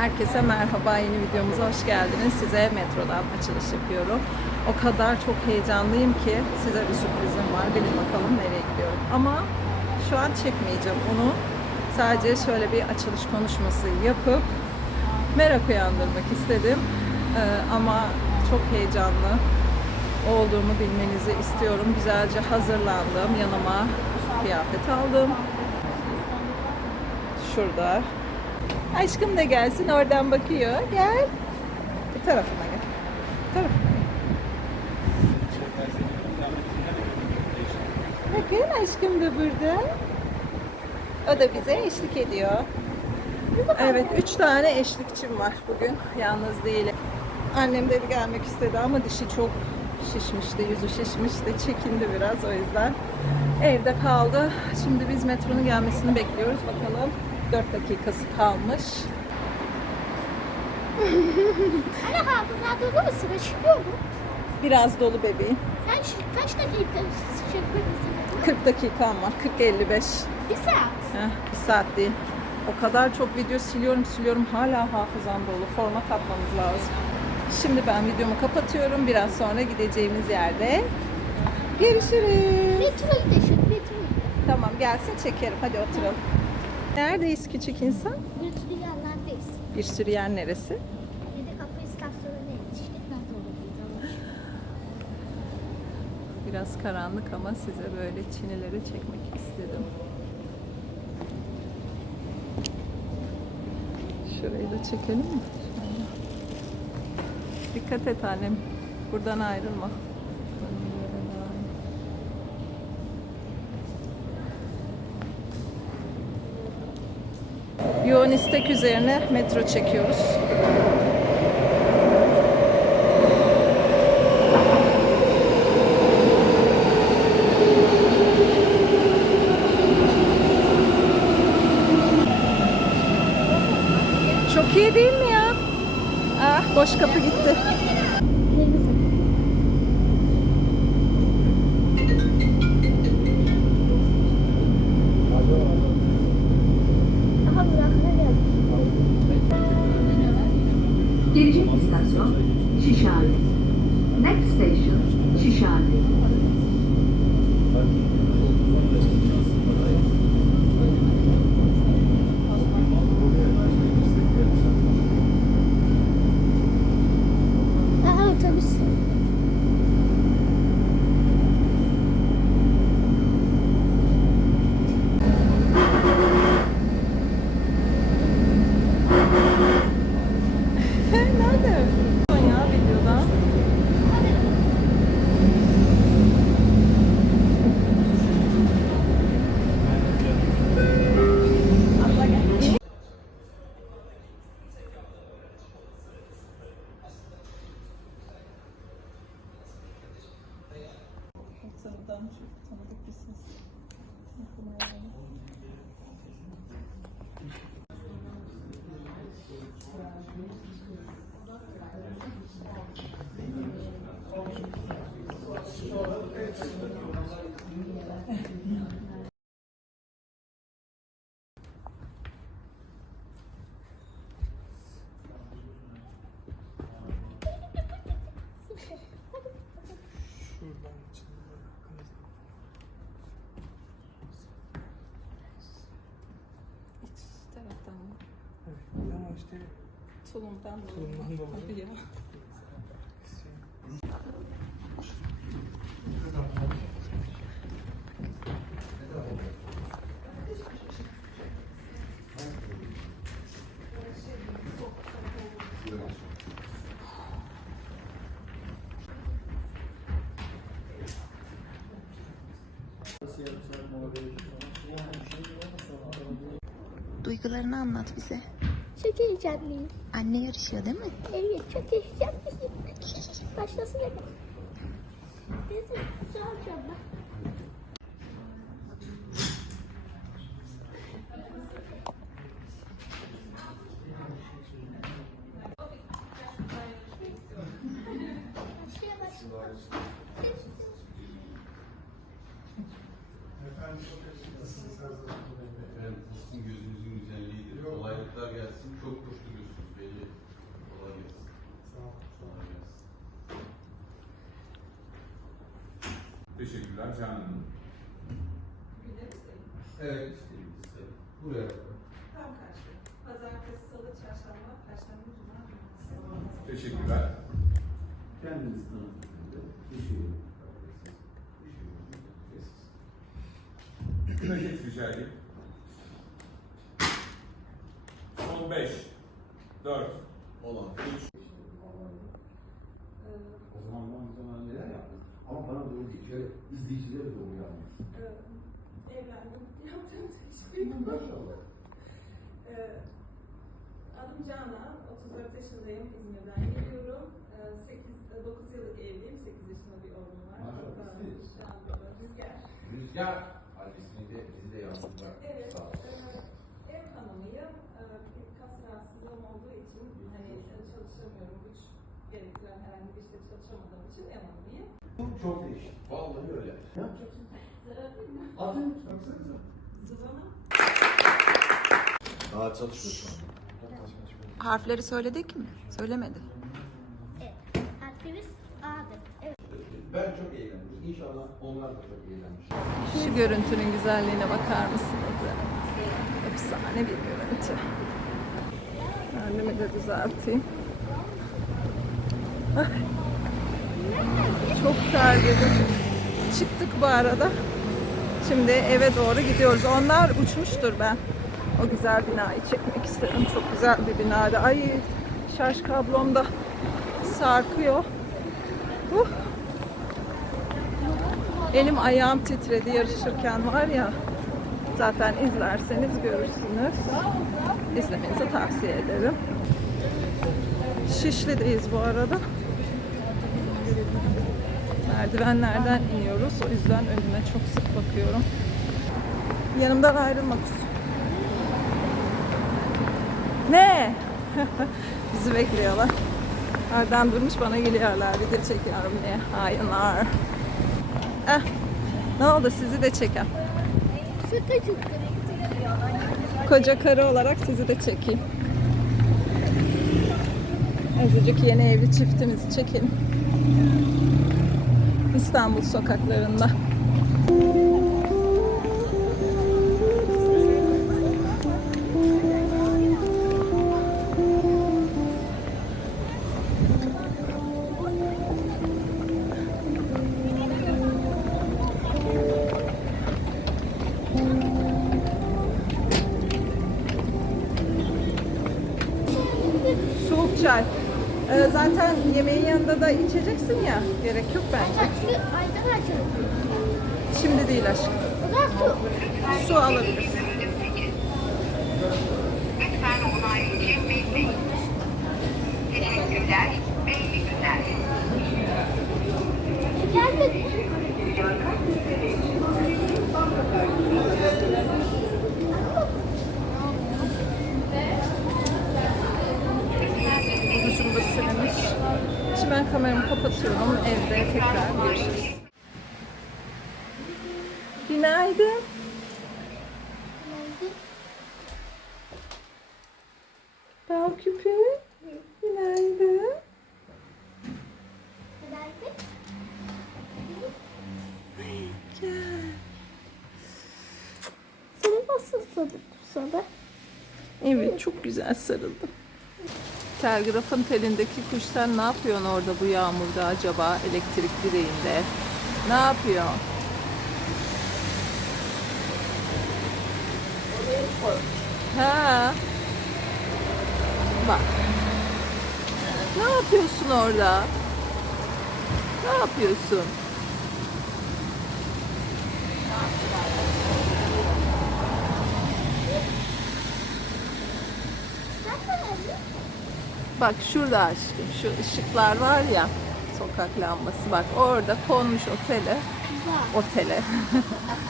Herkese merhaba, yeni videomuza hoş geldiniz. Size metrodan açılış yapıyorum. O kadar çok heyecanlıyım ki size bir sürprizim var. Bilin bakalım nereye gidiyorum. Ama şu an çekmeyeceğim onu. Sadece şöyle bir açılış konuşması yapıp merak uyandırmak istedim. Ee, ama çok heyecanlı olduğumu bilmenizi istiyorum. Güzelce hazırlandım. Yanıma kıyafet aldım. Şurada. Aşkım da gelsin oradan bakıyor. Gel. Bu tarafıma gel. Bu tarafıma gel. Bakın aşkım da burada. O da bize eşlik ediyor. Evet, üç tane eşlikçim var bugün. Yalnız değilim. Annem dedi gelmek istedi ama dişi çok şişmişti, yüzü şişmişti, çekindi biraz o yüzden. Evde kaldı. Şimdi biz metronun gelmesini bekliyoruz. Bakalım 4 dakikası kalmış. Anne hafıza dolu mu? Sıra çıkıyor mu? Biraz dolu bebeğim. Sen şu kaç dakika çıkıyor musun? 40 dakikam var. 40-55. Bir saat. Heh, bir saat değil. O kadar çok video siliyorum siliyorum hala hafızam dolu. Format atmamız lazım. Şimdi ben videomu kapatıyorum. Biraz sonra gideceğimiz yerde görüşürüz. Metroyu da şu metroyu. Tamam gelsin çekerim. Hadi oturalım. Neredeyiz küçük insan? Metroyu yerlerdeyiz. Bir sürü yer neresi? Bir de kapı istasyonu ne? İşte nerede olabiliriz Allah aşkına? Biraz karanlık ama size böyle çinileri çekmek istedim. Şurayı da çekelim mi? Dikkat et annem. Buradan ayrılma. Yoğun istek üzerine metro çekiyoruz. Çok iyi değil mi ya? Ah boş kapı gitti. İstasyon Şişhane. Next station Şişhane. Aha otobüs. Nerede? Ya videoda. Abla gel. Tanıdan çok tanıdık bir ses. İç taraftan mı? Tulumdan dolayı. Tulumdan dolayı. Ya. Duygularını anlat bize. Çok heyecanlıyım. Anne yarışıyor değil mi? Evet çok heyecanlıyım. Başlasın hadi. Neyse sağ ol canım. Efendim sizin gelsin. Çok koşturuyorsunuz belli. Kolay gelsin. Sağ ol. Kolay gelsin. Teşekkürler Canan Hanım. Evet. İsteyim, isteyim. Buraya bak. Tam karşı. Pazartesi, salı, çarşamba, perşembe, cuma, cumartesi. Teşekkürler. 4, olan 3 O zaman ben o zaman neler yaptım? Ama bana doğru değil. Şöyle izleyicilere doğru yapmış. Evlendim. Yaptığım hiçbir Maşallah. Ee, Adım Canan, 34 yaşındayım, İzmir'den geliyorum. Ee, 8, 9 yıllık evliyim, 8 yaşında bir oğlum var. Maşallah, Ee, siz? Rüzgar. Rüzgar ailesini de bizi de yazdılar. Evet, Sağ ol. e, ev hanımıyım. Rahatsızlığım olduğu için hani çalışamıyorum, güç gerektiren herhangi bir işte çalışamadığım için ev hanımıyım. Bu çok değişik. Vallahi öyle. Mi? Atın. Baksanıza. Zıvana. Daha çalışıyor şu an. Harfleri söyledik mi? Söylemedi. Evet. Harfimiz A'dır. Evet. Ben çok eğlendim. İnşallah onlar da çok eğlenmiş. Şu görüntünün güzelliğine bakar mısınız? Efsane bir görüntü. Kendimi de düzelteyim. Çok terledim. Çıktık bu arada. Şimdi eve doğru gidiyoruz. Onlar uçmuştur ben. O güzel binayı çekmek istedim. Çok güzel bir binaydı. Ay şarj kablom da sarkıyor. Uh. Elim ayağım titredi yarışırken var ya. Zaten izlerseniz görürsünüz. İzlemenizi tavsiye ederim. Şişli'deyiz bu arada. Merdivenlerden iniyoruz. O yüzden önüme çok sık bakıyorum. Yanımdan ayrılmak Ne? Bizi bekliyorlar. Oradan durmuş bana geliyorlar. Video çekiyorum diye. Hayırlar. Eh, ne oldu sizi de çeken. Şaka çıktı. Koca karı olarak sizi de çekeyim. Azıcık yeni evli çiftimizi çekelim. İstanbul sokaklarında. Soğuk çay. Ee, zaten yemeğin yanında da içeceksin ya. Gerek yok bence. Açlı aydan açalım. Şimdi değil aşkım. O zaman su. Su alabilirsin. Teşekkürler iyi günler. Gelmedi. Rujum da silinmiş. Şimdi ben kameramı kapatıyorum. Evde tekrar görüşürüz. Günaydın. Bal küpü. Günaydın. Gel. Seni nasıl sarıldım sana? Evet çok güzel sarıldı. Telgrafın telindeki kuş sen ne yapıyorsun orada bu yağmurda acaba elektrik direğinde? Ne yapıyor? Ha. Bak. Ne yapıyorsun orada? Ne yapıyorsun? Bak şurada aşkım şu ışıklar var ya sokak lambası. Bak orada konmuş otele. Otele.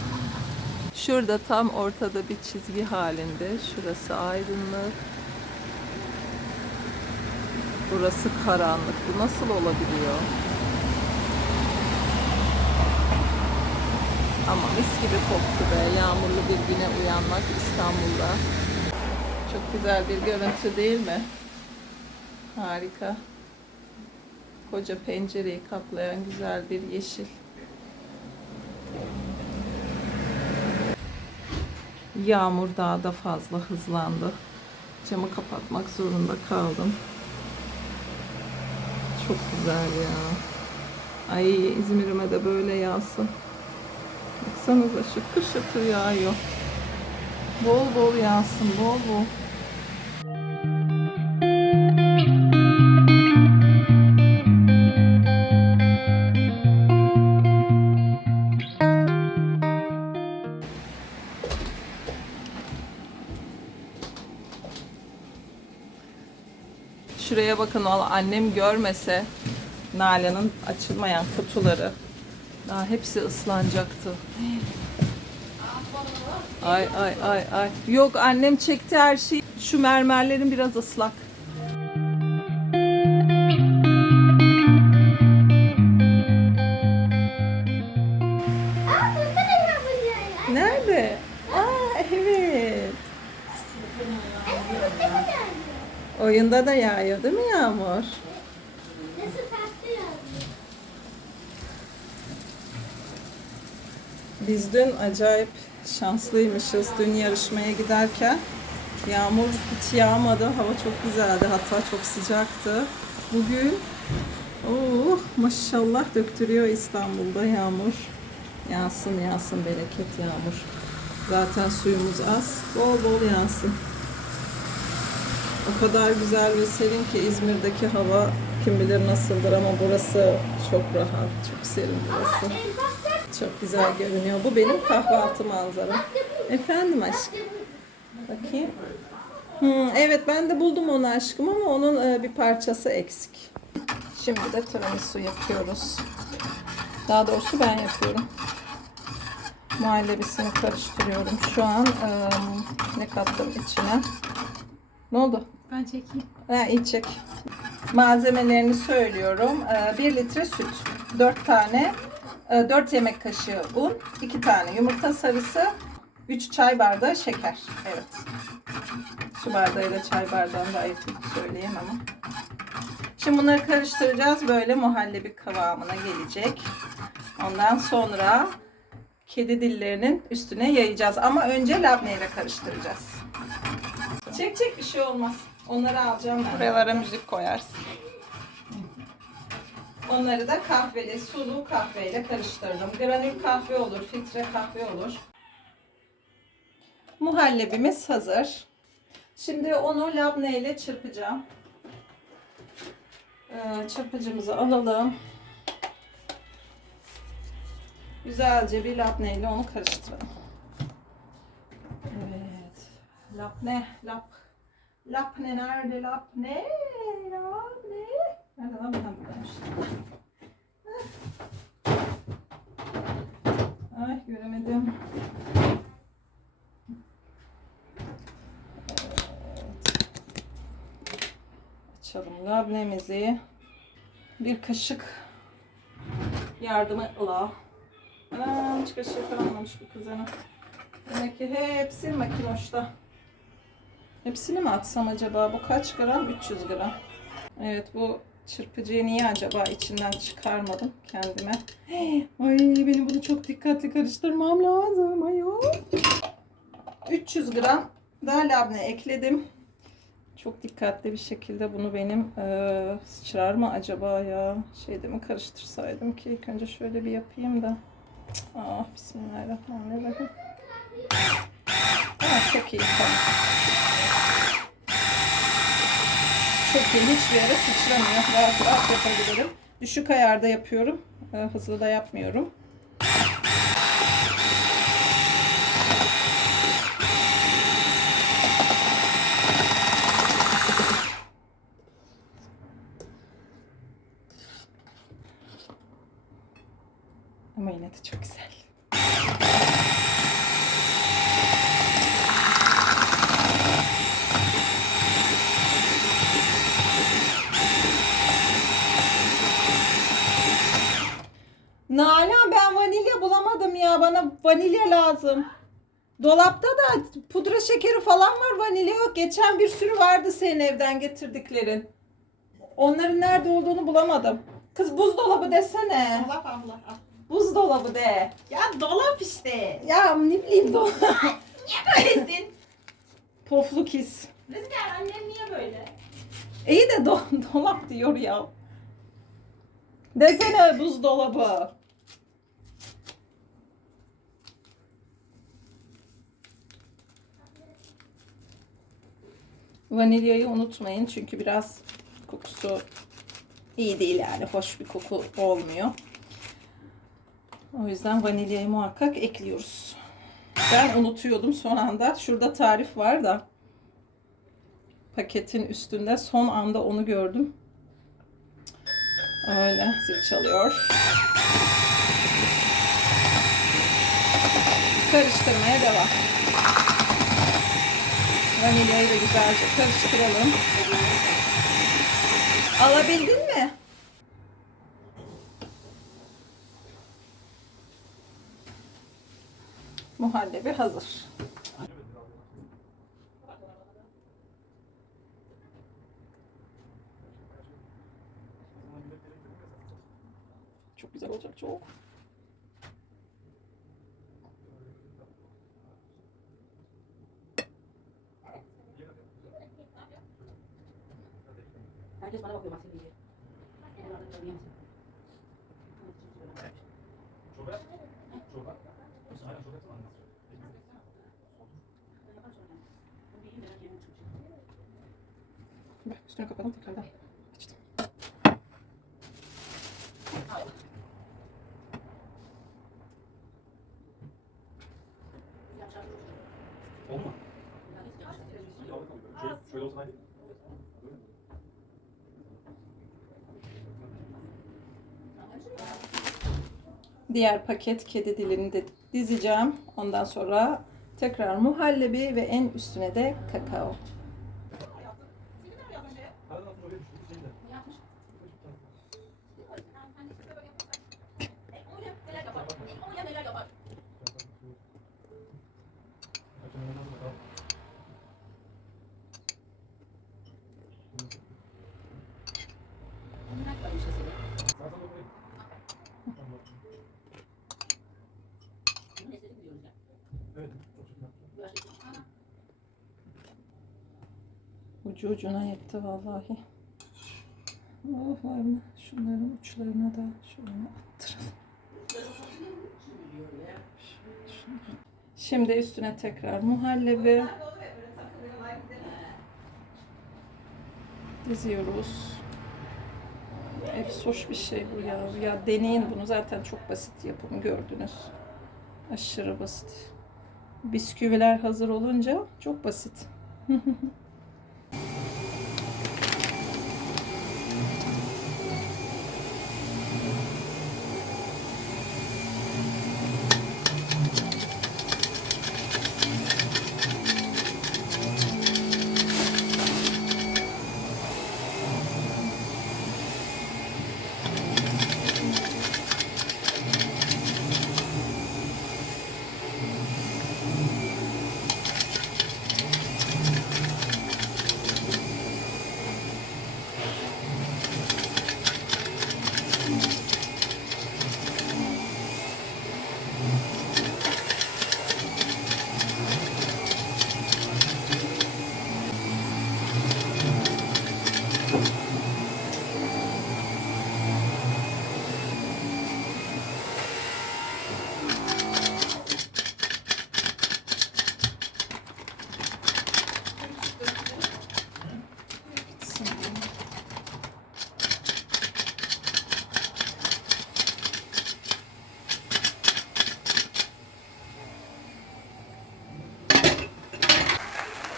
Şurada tam ortada bir çizgi halinde. Şurası aydınlık. Burası karanlık. Bu nasıl olabiliyor? Ama mis gibi koktu be. Yağmurlu bir güne uyanmak İstanbul'da. Çok güzel bir görüntü değil mi? Harika. Koca pencereyi kaplayan güzel bir yeşil. Yağmur daha da fazla hızlandı. Camı kapatmak zorunda kaldım. Çok güzel ya. Ay İzmir'ime de böyle yağsın. Baksanıza şıkır şıkır yağıyor. Bol bol yağsın, bol bol. Bakın valla annem görmese Nalan'ın açılmayan kutuları daha hepsi ıslanacaktı. Ay ay ay ay. Yok annem çekti her şeyi. Şu mermerlerin biraz ıslak. Oyunda da yağıyor değil mi Yağmur? Nasıl yağıyor? Biz dün acayip şanslıymışız. Dün yarışmaya giderken yağmur hiç yağmadı. Hava çok güzeldi. Hatta çok sıcaktı. Bugün oh, maşallah döktürüyor İstanbul'da yağmur. Yağsın yağsın bereket yağmur. Zaten suyumuz az. Bol bol yağsın. O kadar güzel ve serin ki İzmir'deki hava kim bilir nasıldır ama burası çok rahat, çok serin burası. Çok güzel görünüyor. Bu benim kahvaltı manzaram. Efendim aşkım. Bakayım. Hmm, evet ben de buldum onu aşkım ama onun e, bir parçası eksik. Şimdi de tiramisu yapıyoruz. Daha doğrusu ben yapıyorum. Muhallebisini karıştırıyorum. Şu an e, ne kattım içine? Ne oldu? Ben çekeyim. Ha, iyi çek. Malzemelerini söylüyorum. 1 litre süt, 4 tane, 4 yemek kaşığı un, 2 tane yumurta sarısı, 3 çay bardağı şeker. Evet. Su bardağıyla çay bardağını da ayırtıp söyleyeyim ama. Şimdi bunları karıştıracağız. Böyle muhallebi kıvamına gelecek. Ondan sonra kedi dillerinin üstüne yayacağız. Ama önce labneyle karıştıracağız. Çek çek bir şey olmaz. Onları alacağım ben. Buralara müzik koyarsın. Onları da kahveli, sulu kahveyle karıştırdım. Granül kahve olur, filtre kahve olur. Muhallebimiz hazır. Şimdi onu labne ile çırpacağım. Ee, çırpıcımızı alalım. Güzelce bir labne ile onu karıştıralım. Evet. Labne, lap. Lapne nerede lapne? Lapne. Nerede lan ben buradaymış. Ay göremedim. Evet. Açalım labnemizi. Bir kaşık yardımıyla. Anam hiç kaşığı kalmamış bu kızana. Demek ki hepsi makinoşta. Hepsini mi atsam acaba? Bu kaç gram? 300 gram. Evet bu çırpıcıyı niye acaba içinden çıkarmadım kendime. Ay benim bunu çok dikkatli karıştırmam lazım. Ay, o. 300 gram daha labne ekledim. Çok dikkatli bir şekilde bunu benim eee sıçrar mı acaba ya? Şeyde mi karıştırsaydım ki ilk önce şöyle bir yapayım da. Ah bismillahirrahmanirrahim. Ah, çok iyi tamam. İyi. Hiçbir yere sıçramıyor. Rahat rahat yapabilirim. Düşük ayarda yapıyorum. Ee, Hızlı da yapmıyorum. Ama yine de çok güzel. Nalan ben vanilya bulamadım ya. Bana vanilya lazım. Dolapta da pudra şekeri falan var. Vanilya yok. Geçen bir sürü vardı senin evden getirdiklerin. Onların nerede olduğunu bulamadım. Kız buzdolabı desene. Allah Allah. Buzdolabı de. Ya dolap işte. Ya ne bileyim dolap. Niye böylesin? Pofluk his. Rüzgar annem niye böyle? İyi de do- dolap diyor ya. Desene buzdolabı. Vanilyayı unutmayın çünkü biraz kokusu iyi değil yani hoş bir koku olmuyor. O yüzden vanilyayı muhakkak ekliyoruz. Ben unutuyordum son anda. Şurada tarif var da paketin üstünde son anda onu gördüm. Öyle zil çalıyor. Karıştırmaya devam. Vanilyayı da güzelce karıştıralım. Alabildin mi? Muhallebi hazır. Çok güzel olacak çok. Antes malah waktu masih di Coba, coba, misalnya coba teman Bah, c'est un copain de Diğer paket kedi dilini de dizeceğim. Ondan sonra tekrar muhallebi ve en üstüne de kakao. Aradan sonra oraya düştü, şeyde. Kaçınılmaz bakalım. Sağ tarafa koyayım. Tamam. Evet, çok şükür. Ucu ucuna yetti vallahi. Oh var mı? Şunların uçlarına da şöyle attıralım. Şimdi üstüne tekrar muhallebi diziyoruz. Efsoş bir şey bu ya. Ya deneyin bunu zaten çok basit yapımı gördünüz. Aşırı basit. Bisküviler hazır olunca çok basit.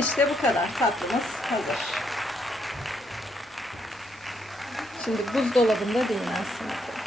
İşte bu kadar tatlımız hazır. Şimdi buzdolabında dinlensin.